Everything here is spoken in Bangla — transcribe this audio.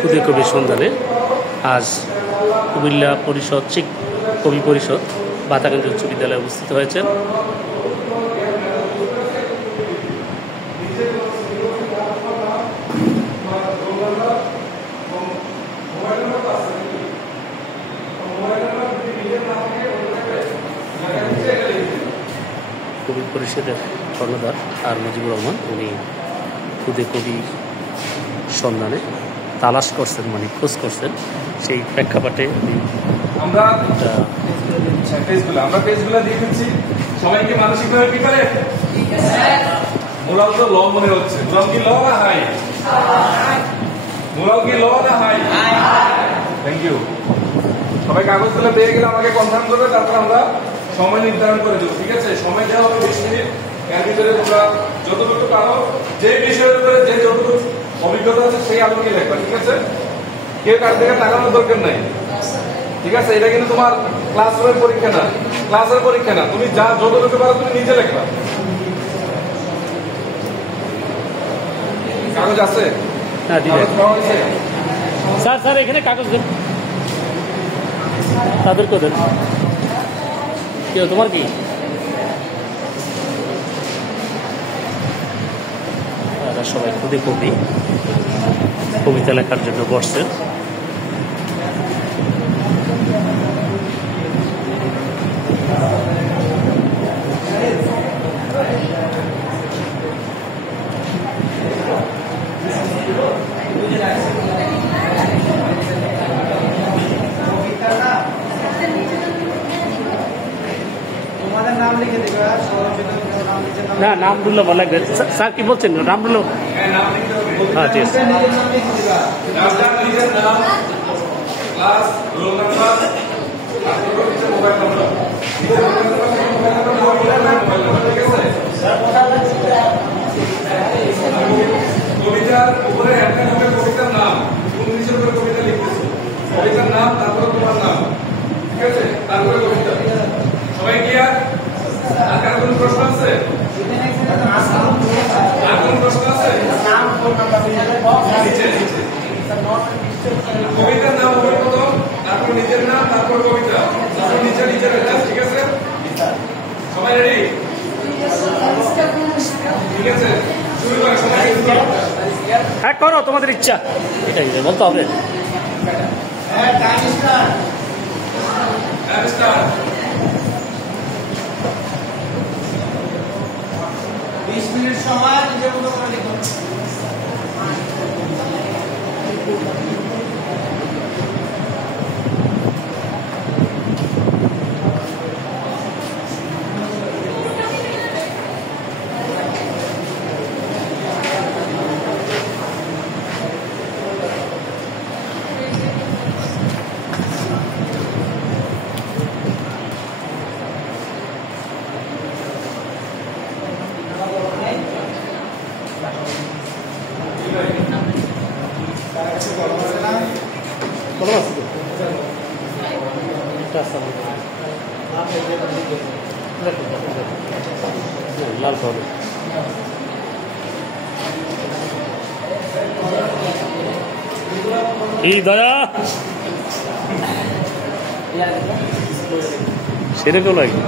খুদে কবির সন্ধানে আজ কুমিল্লা পরিষদ কবি পরিষদ বাতাগঞ্জ উচ্চ বিদ্যালয়ে উপস্থিত হয়েছেন। কবি পরিষদের কর্ণধার আর মুজিবুর রহমান, উনি খুদে কবি সন্ধানে তালাশ করছেন, মানে খোঁজ করছেন। সেই প্রেক্ষাপটে আমরা পেজগুলো দিয়ে দিচ্ছি সবাইকে মানসিকভাবে প্রিপারেট। মোরাল তো ল মনে হচ্ছে, মোরাল কি ল না হাই? মোরাল কি ল না হাই? Thank you. সবাই কাগজগুলো পেয়ে গেলে আমাকে কনফার্ম করবে, তারপর আমরা সময় নির্ধারণ করে দেবো। ঠিক আছে, সময় দেওয়া হবে 20 মিনিট। এর ভিতরে তোমরা যতটুকু পারো, যে বিষয়ের উপরে যে যতটুকু অভিজ্ঞতা আছে সেই আলোকে লেখবা। ঠিক আছে, কেউ কার দিকে তাকানোর দরকার নাই। ঠিক আছে, এটা কিন্তু তোমার ক্লাসরুমের পরীক্ষা না, ক্লাসের পরীক্ষা না। তুমি যা যতটুকু পারো তুমি নিজে লেখবা। কাগজ আছে? স্যার স্যার এখানে কাগজ দেন, তাদেরকেও দেন। কেউ তোমার কি সবাই খুদে কবি, কবিতা লেখার জন্য বসছেন। না, নাম বললে ভালো লাগবে। স্যার কি বলছেন? নাম বললো? হ্যাঁ, ঠিক আছে। কবিতার উপরে একটা হবে কবিতার নাম, কোন নিচের উপরে কবিতা লিখতেছো, কবিতার নাম, তারপরে তোমার নাম। ঠিক আছে, তারপরে কবিতা। সবাই ক্লিয়ার? আর কার কোনো প্রশ্ন আছে? আর কোনো প্রশ্ন আছে? নিচে নিচে কবিতার নাম হবে প্রথম, তারপর নিজের নাম, তারপর কবিতা, তারপর নিচে নিচে লেখা। ঠিক আছে, সবাই রেডি? ঠিক আছে, শুরু করো। সবাই হ্যাঁ করো, তোমাদের ইচ্ছা, এটাই বলতে হবে। 20 মিনিট সময় নিজের মতো করে লিখুন। লাল পাবে। এই দয়া সেরকম লাগে।